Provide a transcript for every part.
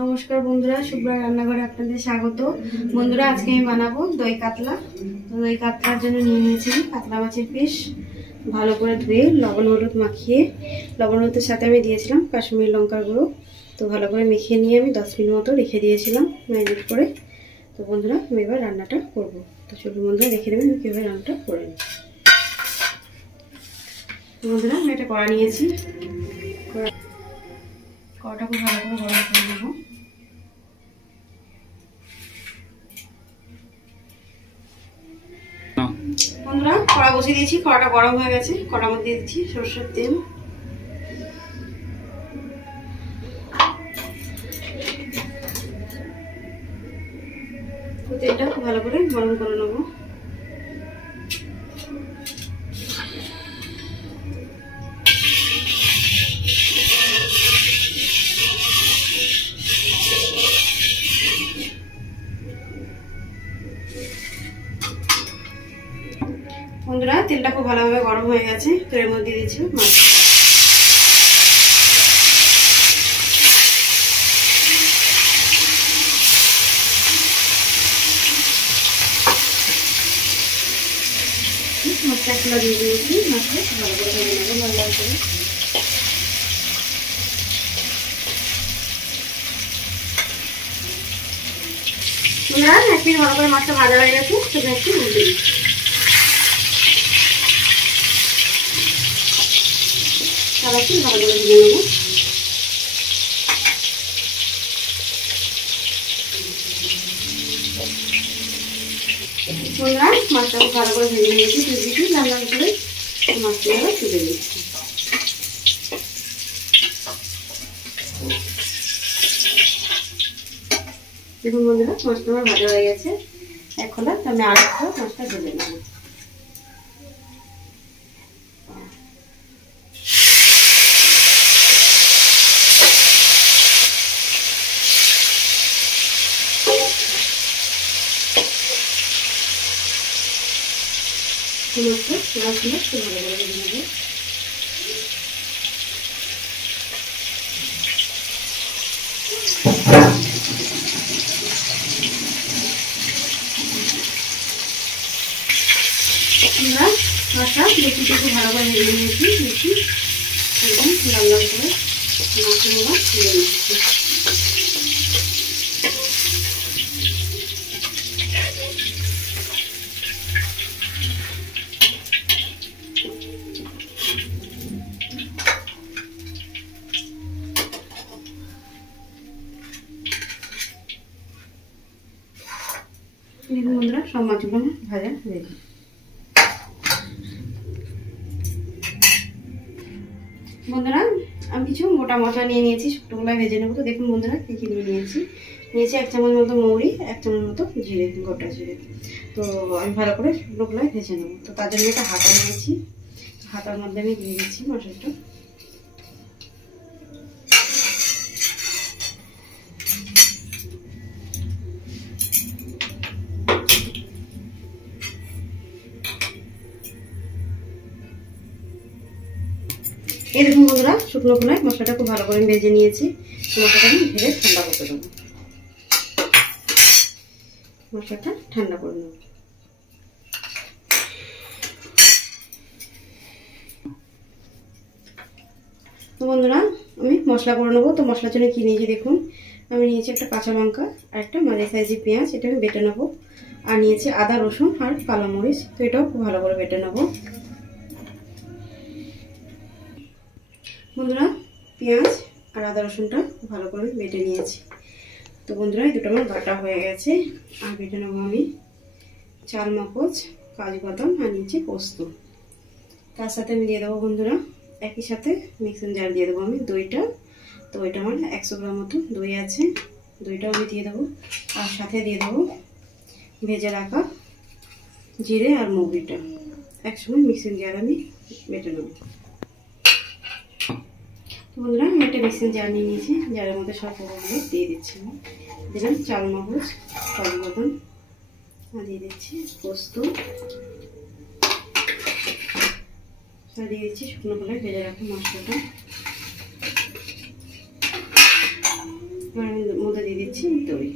নমস্কার বন্ধুরা, শুভ্রা রান্নাঘরে আপনাদের স্বাগত। বন্ধুরা, আজকে আমি বানাবো দই কাতলা। তো দই কাতলার জন্য নিয়ে নিয়েছি কাতলা মাছের পিস, ভালো করে ধুয়ে লবণ হলুদ মাখিয়ে, লবণ হলুদের সাথে আমি দিয়েছিলাম কাশ্মীরি লঙ্কার গুঁড়ো। তো ভালো করে মেখে নিয়ে আমি 10 মিনিট মতো রেখে দিয়েছিলাম ম্যারিনেট করে। তো বন্ধুরা, আমি এবার রান্নাটা করবো। তো চলুন বন্ধুরা, দেখে নেবেন আমি কীভাবে রান্নাটা করে নিই। বন্ধুরা, আমি একটা কড়া নিয়েছি, কড়াটা খুব ভালো করে গরম করে নেবো। বন্ধুরা, কড়া বসিয়ে দিয়েছি, কড়াটা গরম হয়ে গেছে। কড়ার মধ্যে দিয়ে দিচ্ছি সরষের তেল। তেলটা খুব ভালো করে গরম করে নেবো। বন্ধুরা, তেলটা খুব ভালোভাবে গরম হয়ে গেছে। তো এর মধ্যে দিচ্ছি মাছ। মাছটা একলা দিয়ে দিয়েছি, মাছটা ভালো করে ভেজে নেবো লাল লাল করে। বন্ধুরা, এক মিনিট ভালো করে মাছটা ভাজা হয়ে গেছে। সেটা একটু উল্টে দিচ্ছি। ভালো করে ভেজে নেবো। বন্ধুরা, মাছটা খুব ভালো করে ভেজে নিয়েছি, দিয়েছি লাল লাল করে। মাছটা এবার তুলে দিচ্ছি। দেখুন বন্ধুরা, মাছটা আমার ভাজা হয়ে গেছে। এখন আমি আরেকটা মাছটা ভেজে নেব। মাছটা বেশি একটু ভালো করে ভেজে নিয়েছি, বেশি একদম লাল লাল করে মাছটা এবার তুলে নিচ্ছি। দেখুন বন্ধুরা, সব মাছগুলো ভাজা রেডি। বন্ধুরা, আমি কিছু মোটা মশলা নিয়ে নিয়েছি, শুকনোগুলায় ভেজে নেবো। তো দেখুন বন্ধুরা, কী কী নিয়েছি। 1 চামচ মতো মৌরি, 1 চামচ মতো জিরে, গোটা জিরে। তো আমি ভালো করে শুকনোগুলায় ভেজে নেবো। তো তার জন্য একটা হাতা নিয়েছি, হাতার মধ্যে আমি দিয়ে দিচ্ছি মশলাটা। এই দেখুন বন্ধুরা, শুকনো খোলায় মশলাটা খুব ভালো করে ভেজে নিয়েছি। মশলাটা আমি ভেজে ঠান্ডা করতে দেবো। মশলাটা ঠান্ডা করে নেব। তো বন্ধুরা, আমি মশলা করে নেবো। তো মশলার জন্য কি নিয়েছি দেখুন। আমি নিয়েছি একটা কাঁচা লঙ্কা আর একটা মাঝারি সাইজের পেঁয়াজ, এটা আমি বেটে নেবো। আর নিয়েছি আদা, রসুন আর কালো মরিচ। তো এটাও খুব ভালো করে বেটে নেবো। বন্ধুরা, পেঁয়াজ আর আদা রসুনটা ভালো করে বেটে নিয়েছি। তো বন্ধুরা, এই দুটো আমার বাটা হয়ে গেছে। আর বেটে নেবো আমি চাল মগজ, কাজু বাদাম আর নিচে পোস্ত। তার সাথে আমি দিয়ে দেবো বন্ধুরা, একই সাথে মিক্সিং জার দিয়ে দেবো আমি দইটা। তো ওইটা আমার 100 গ্রাম মতো দই আছে, দইটাও আমি দিয়ে দেবো। আর সাথে দিয়ে দেবো ভেজে রাখা জিরে আর মৌরিটা। একসঙ্গে মিক্সিং জার আমি বেটে নেবো। বন্ধুরা, আমি একটা মিক্সিং জার নিয়ে নিয়েছি, জারের মধ্যে সব উপকরণগুলো দিয়ে দিচ্ছি। দিলাম চাল মগজ, কাজু বাদাম, আর দিয়ে দিচ্ছি পোস্ত, আর দিয়ে দিচ্ছি শুকনো খোলায় ভেজে রাখা মশলাটা। এবার আমি নিচ্ছি দই।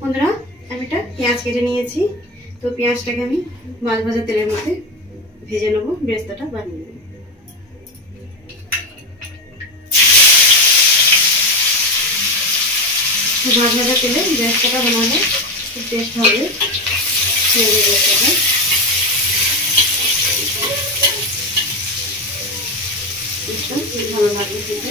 বন্ধুরা আমি একটা পেঁয়াজ কেটে নিয়েছি, তো পেঁয়াজটাকে আমি মাছ ভাজা তেলের মধ্যে ভেজে নেবো, বেরেস্তাটা বানিয়ে নেবো। মাছ ভাজা তেলে বেরেস্তাটা বানালে খুব টেস্ট হবে বেরেস্তাটা। ভালো লাগবে খেতে।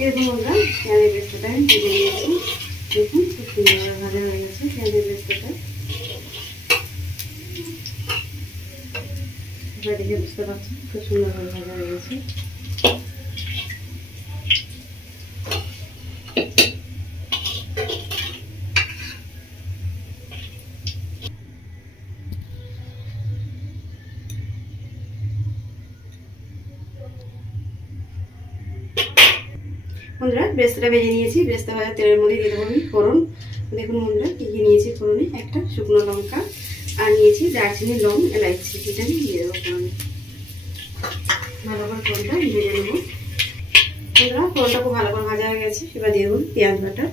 এরকম আমরা পেঁয়াজের বেরেস্তাটা ভেজে নিয়েছি, দেখুন খুব সুন্দরভাবে ভাজা হয়ে গেছে পেঁয়াজের বেরেস্তাটা। দেখে বুঝতে পারছি খুব সুন্দরভাবে ভাজা হয়ে গেছে। বন্ধুরা বেরেস্তাটা ভেজে নিয়েছি, বেরেস্তা ভাজা তেলের মধ্যে দিয়ে দেবো আমি ফোড়ন। দেখুন বন্ধুরা কি কি নিয়েছি ফোড়নে, একটা শুকনো লঙ্কা আর নিয়েছি দারচিনি, লং, এলাইচি, এটা আমি দিয়ে দেবো ফোড়নে। ভালো করে ফোড়নটা ভেজে নেবো। বন্ধুরা ফোড়নটা খুব ভালো করে ভাজা হয়ে গেছে, এবার দিয়ে দেবো পেঁয়াজ বাটা।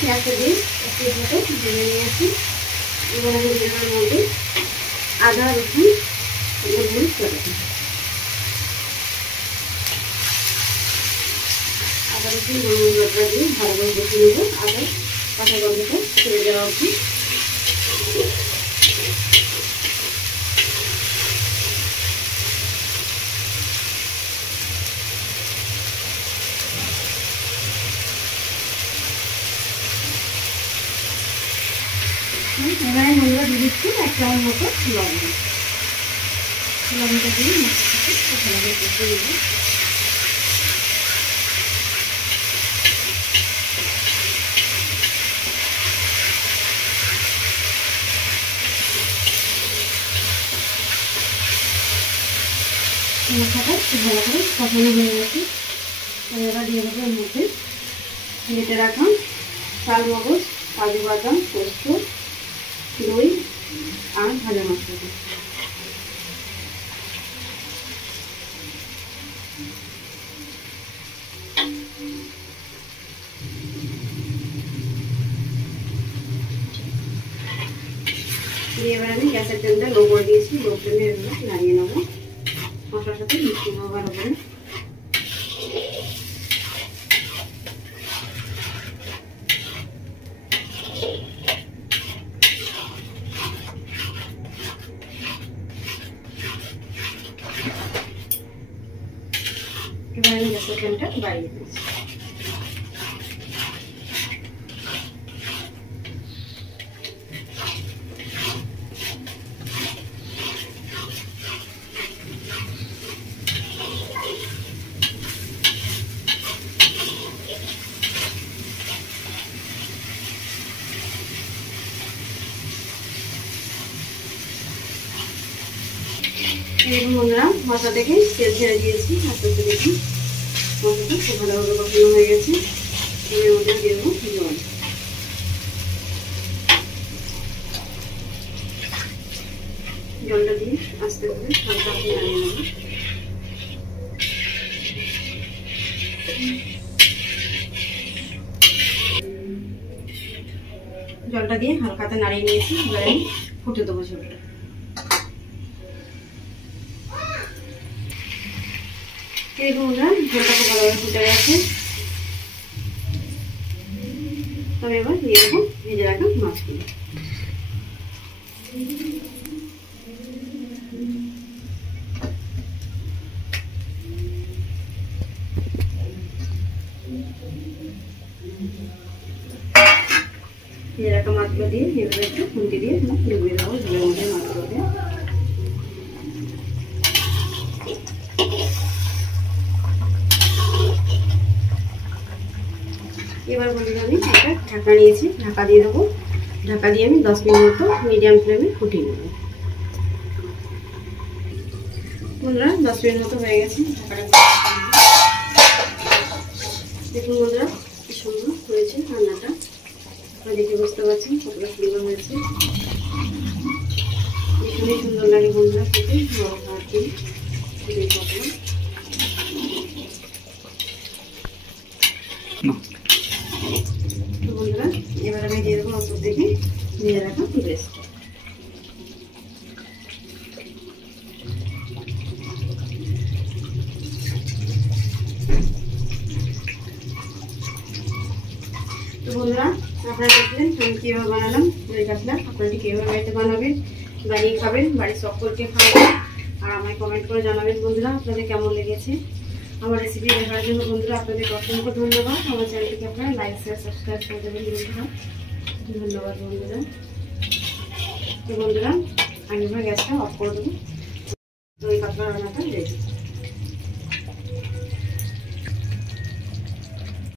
পেঁয়াজটা দিয়ে একটু মতো ভেজে নিয়েছি। এবার আমি এর মধ্যে আদা, রসুন, গোলমরিচ বাটা, আদা রসুন গোলমরিচ বাটা দিয়ে ভালো করে কষে নেবো। আদা কাঁচা গন্ধটা ছেড়ে দেওয়া উচিত। এবারে আমরা দিয়ে দিচ্ছি 1 চামচ মতো লবণ। লবণটা দিয়ে মশলাটাকে ভালোভাবে কষে নেব। মশলাটা খুব ভালো করে কষানো হয়ে গেছে। এবার দিয়ে দেবো এর মধ্যে বেটে রাখা চাল, মগজ, কাজু বাদাম, পোস্ত, দই আর ভাজা মশলা। দিয়ে এবার আমি গ্যাসের ফ্লেমটা লো করে দিয়েছি, লো ফ্লেমে এগুলো নাড়িয়ে নেবো, মশলার সাথে মিশিয়ে নেবো ভালো করে। এবার আমি গ্যাসের ফ্লেমটা বাড়িয়ে দিয়েছি। দেখুন বন্ধুরা মশলা থেকে তেল ছেড়ে দিয়েছি, আস্তে আস্তে দেখুন মশলাটা খুব ভালোভাবে কষানো হয়ে গেছে। এর মধ্যে দিয়ে দেবো জল। জলটা দিয়ে আস্তে করে হালকা করে নাড়িয়ে নেব। জলটা দিয়ে হালকাতে নাড়িয়ে নিয়েছি, এবার আমি ফুটে দেবো ঝোলটা। দেখুন বন্ধুরা ঝোলটা খুব ভালোভাবে ফুটে গেছে। তবে এবার দিয়ে দেবো ভেজে রাখা মাছগুলো। ভেজে রাখা মাছগুলো দিয়ে এভাবে একটু খুন্তি দিয়ে ডুবিয়ে দেবো। বন্ধুরা আমি একটা ঢাকা নিয়েছি, ঢাকা দিয়ে দেবো। ঢাকা দিয়ে আমি 10 মিনিট মতো মিডিয়াম ফ্লেমে ফুটিয়ে নেব। বন্ধুরা 10 মিনিট মতো হয়ে গেছে, ঢাকাটা দেখুন বন্ধুরা কি সুন্দর হয়েছে রান্নাটা। আপনারা দেখে বুঝতে পারছেন কতটা সুন্দর হয়েছে। ভীষণই সুন্দর লাগে বন্ধুরা খেতে, বড় খাওয়ার দিন তো বন্ধুরা এবার আমি দিয়ে দেবো অল্প থেকে ভেজে রাখা পেস্ট। তো বন্ধুরা আপনারা দেখলেন আমি কীভাবে বানালাম দই কাতলা। আপনারা কীভাবে বাড়িতে বানাবেন, বানিয়ে খাবেন, বাড়ির সকলকে খাওয়াবেন, আর আমায় কমেন্ট করে জানাবেন বন্ধুরা আপনাদের কেমন লেগেছে। আমার রেসিপি দেখার জন্য বন্ধুরা আপনাদের অসংখ্য ধন্যবাদ। আমার চ্যানেলটিকে আপনারা লাইক শেয়ার সাবস্ক্রাইব করে দেবেন বন্ধুরা। ধন্যবাদ বন্ধুরা। তো বন্ধুরা আমি এবার গ্যাসটা অফ করে দেবো, দই কাতলা রান্নাটা রেডি।